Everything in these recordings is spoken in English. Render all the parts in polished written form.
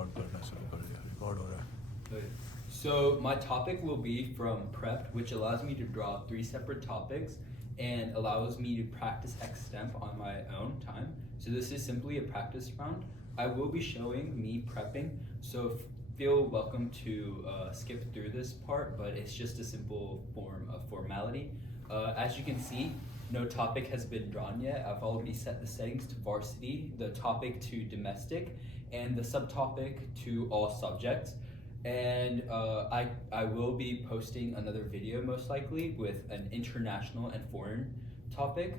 Record करना शुरू कर दिया रिकॉर्ड हो रहा है So my topic will be from Prep, which allows me to draw 3 separate topics and allows me to practice Extemp on my own time. So this is simply a practice round. I will be showing me prepping, so feel welcome to skip through this part, but it's just a simple form of formality. As you can see, no topic has been drawn yet. I've already set the settings to varsity, the topic to domestic, and the subtopic to all subjects. And I will be posting another video most likely with an international and foreign topic.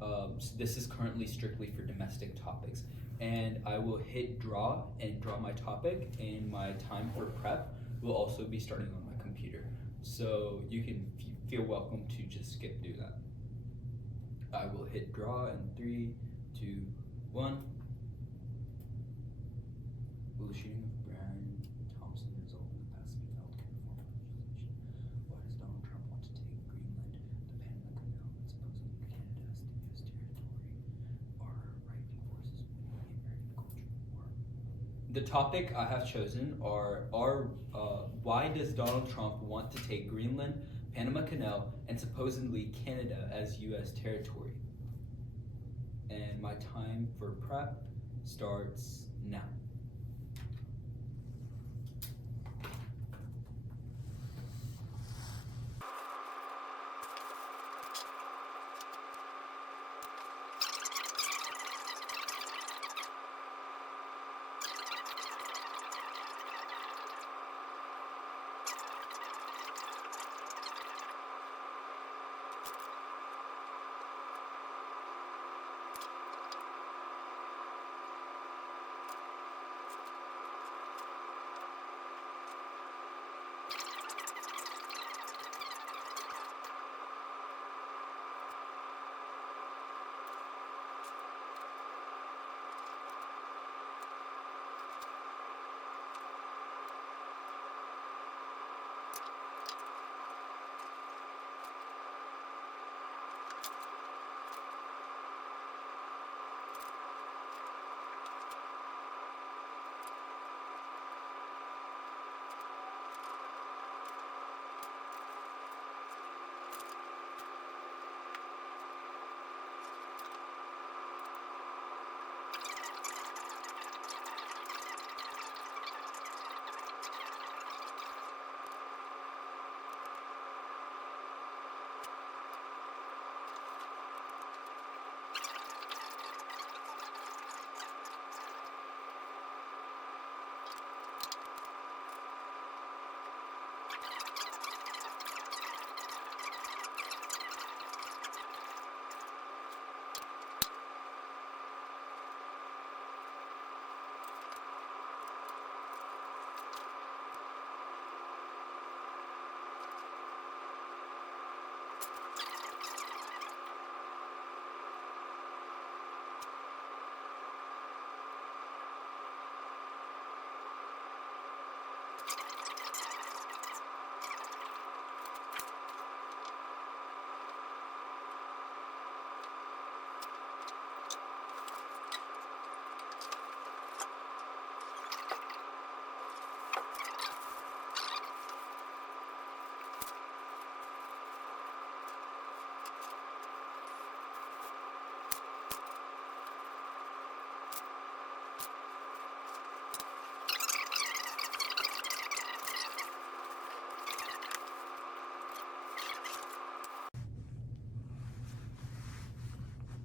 So this is currently strictly for domestic topics. And I will hit draw and draw my topic, and my time for prep will also be starting on my computer. So you can feel welcome to just skip through that. I will hit draw in 3, 2, 1. Will the shooting of Brian Thompson result in the passing of healthcare reform legislation? Why does Donald Trump want to take Greenland, the Panama Canal, and supposedly Canada as the U.S. territory? Are right-wing forces winning the agricultural war? The topic I have chosen are why does Donald Trump want to take Greenland, Panama Canal, and supposedly Canada as U.S. territory? And my time for prep starts now.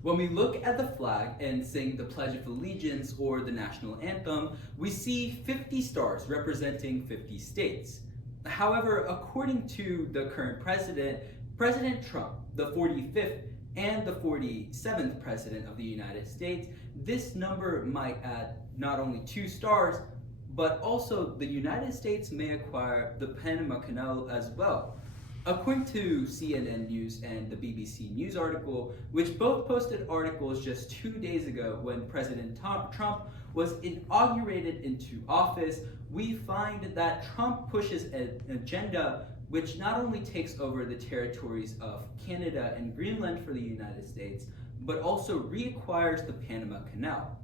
When we look at the flag and sing the Pledge of Allegiance or the national anthem, we see 50 stars representing 50 states. However, according to the current president, President Trump, the 45th and the 47th president of the United States, this number might add not only 2 stars, but also the United States may acquire the Panama Canal as well. According to CNN News and the BBC News article, which both posted articles just 2 days ago when President Trump was inaugurated into office, we find that Trump pushes an agenda which not only takes over the territories of Canada and Greenland for the United States, but also reacquires the Panama Canal.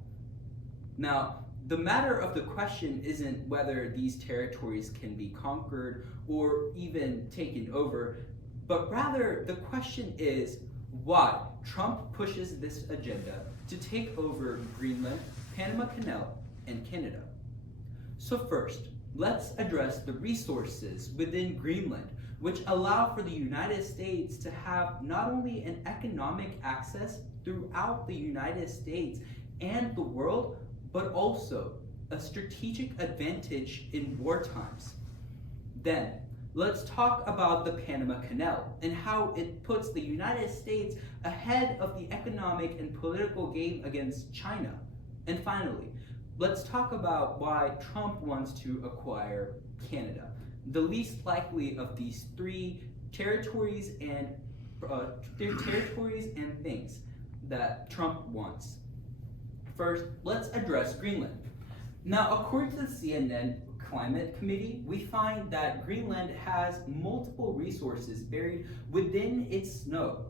Now, The matter of the question isn't whether these territories can be conquered or even taken over, but rather the question is why Trump pushes this agenda to take over Greenland, Panama Canal, and Canada. So first, let's address the resources within Greenland, which allow for the United States to have not only an economic access throughout the United States and the world, but also a strategic advantage in war times. Then, let's talk about the Panama Canal and how it puts the United States ahead of the economic and political game against China. And finally, let's talk about why Trump wants to acquire Canada, the least likely of these three territories and things that Trump wants. First, let's address Greenland. Now, according to the CNN Climate Committee, we find that Greenland has multiple resources buried within its snow.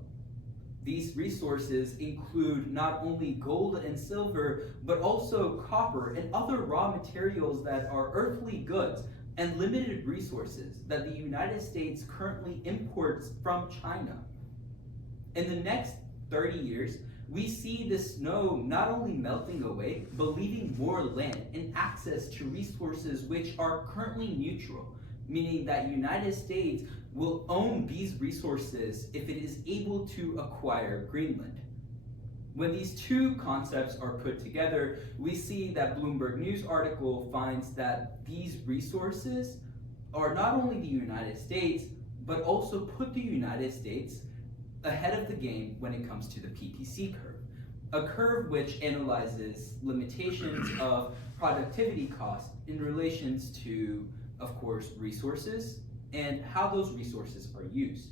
These resources include not only gold and silver, but also copper and other raw materials that are earthly goods and limited resources that the United States currently imports from China. In the next 30 years, we see the snow not only melting away, but leaving more land and access to resources which are currently neutral, meaning that United States will own these resources if it is able to acquire Greenland. When these two concepts are put together, we see that Bloomberg News article finds that these resources are not only the United States, but also put the United States ahead of the game when it comes to the PPC curve, a curve which analyzes limitations of productivity costs in relations to, of course, resources and how those resources are used.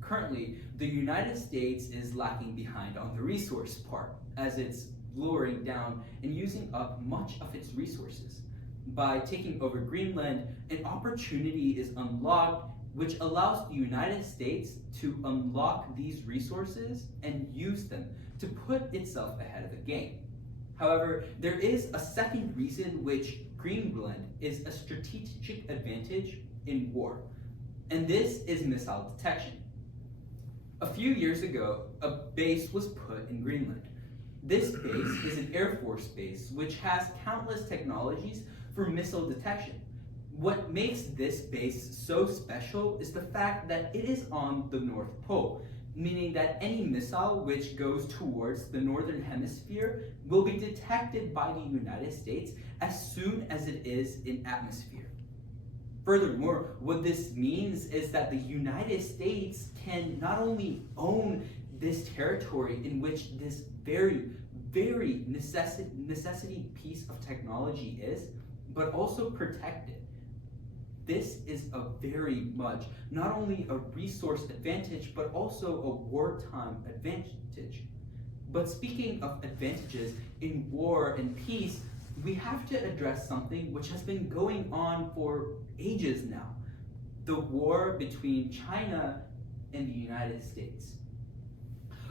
Currently, the United States is lacking behind on the resource part, as it's lowering down and using up much of its resources. By taking over Greenland, an opportunity is unlocked which allows the United States to unlock these resources and use them to put itself ahead of the game. However, there is a second reason which Greenland is a strategic advantage in war, and this is missile detection. A few years ago, a base was put in Greenland. This base is an Air Force base which has countless technologies for missile detection. What makes this base so special is the fact that it is on the North Pole, meaning that any missile which goes towards the northern hemisphere will be detected by the United States as soon as it is in atmosphere. Furthermore, what this means is that the United States can not only own this territory in which this very, very necessity piece of technology is, but also protect it. This is a very much, not only a resource advantage, but also a wartime advantage. But speaking of advantages in war and peace, we have to address something which has been going on for ages now. The war between China and the United States.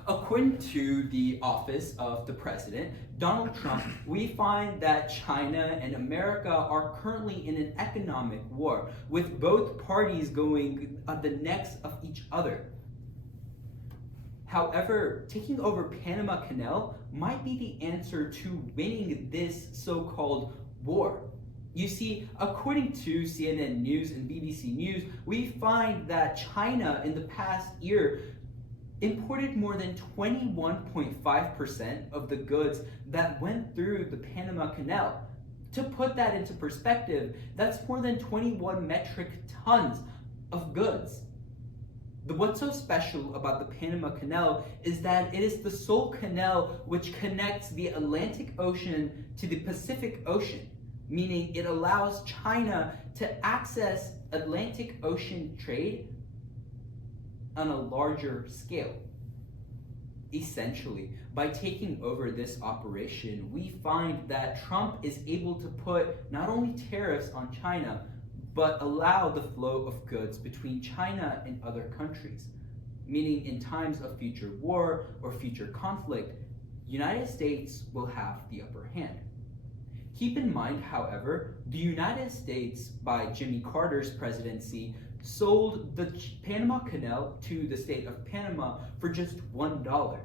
According to the office of the president, Donald Trump, we find that China and America are currently in an economic war, with both parties going at the necks of each other. However, taking over Panama Canal might be the answer to winning this so-called war. You see, according to CNN News and BBC News, we find that China in the past year imported more than 21.5% of the goods that went through the Panama Canal. To put that into perspective, that's more than 21 metric tons of goods. What's so special about the Panama Canal is that it is the sole canal which connects the Atlantic Ocean to the Pacific Ocean, meaning it allows China to access Atlantic Ocean trade on a larger scale. Essentially, by taking over this operation, we find that Trump is able to put not only tariffs on China, but allow the flow of goods between China and other countries, meaning in times of future war or future conflict, United States will have the upper hand. Keep in mind, however, the United States, by Jimmy Carter's presidency, sold the Panama Canal to the state of Panama for just $1.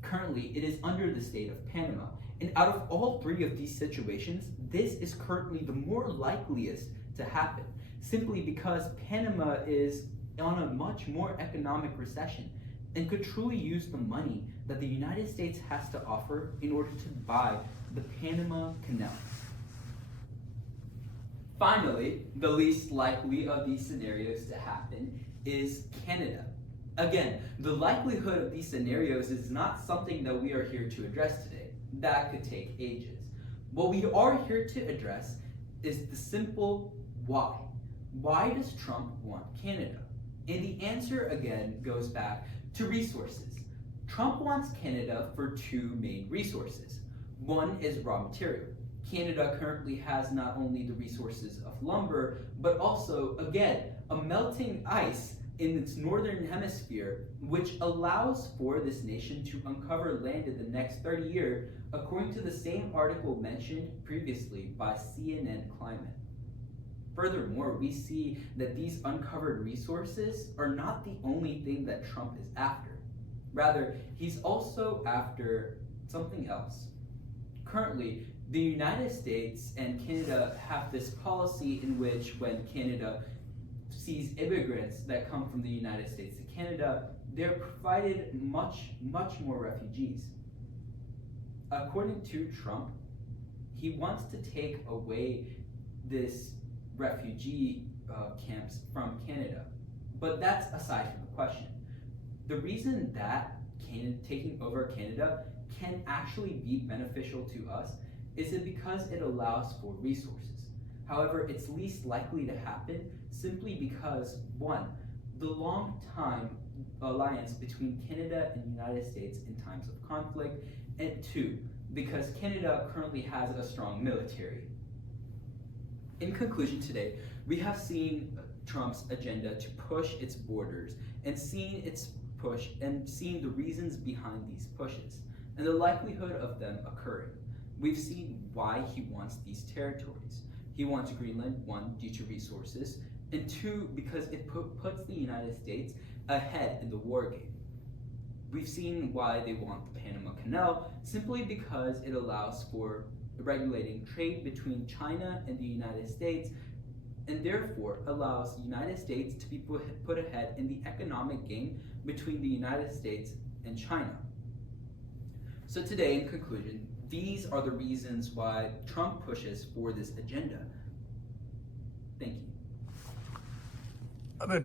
Currently, it is under the state of Panama. And out of all three of these situations, this is currently the more likeliest to happen, simply because Panama is on a much more economic recession and could truly use the money that the United States has to offer in order to buy the Panama Canal. Finally, the least likely of these scenarios to happen is Canada. Again, the likelihood of these scenarios is not something that we are here to address today. That could take ages. What we are here to address is the simple why. Why does Trump want Canada? And the answer again goes back to resources. Trump wants Canada for two main resources. One is raw material. Canada currently has not only the resources of lumber, but also, again, a melting ice in its northern hemisphere, which allows for this nation to uncover land in the next 30 years, according to the same article mentioned previously by CNN Climate. Furthermore, we see that these uncovered resources are not the only thing that Trump is after. Rather, he's also after something else. Currently, the United States and Canada have this policy in which when Canada sees immigrants that come from the United States to Canada, they're provided much more refugees. According to Trump, he wants to take away this refugee camps from Canada. But that's aside from the question. The reason that taking over Canada can actually be beneficial to us is it because it allows for resources. However, it's least likely to happen simply because, one, the long time alliance between Canada and the United States in times of conflict, and two, because Canada currently has a strong military. In conclusion today, we have seen Trump's agenda to push its borders and seen its push and seen the reasons behind these pushes and the likelihood of them occurring. We've seen why he wants these territories. He wants Greenland, one, due to resources, and two, because it puts the United States ahead in the war game. We've seen why they want the Panama Canal, simply because it allows for regulating trade between China and the United States, and therefore allows the United States to be put ahead in the economic game between the United States and China. So today, in conclusion, these are the reasons why Trump pushes for this agenda.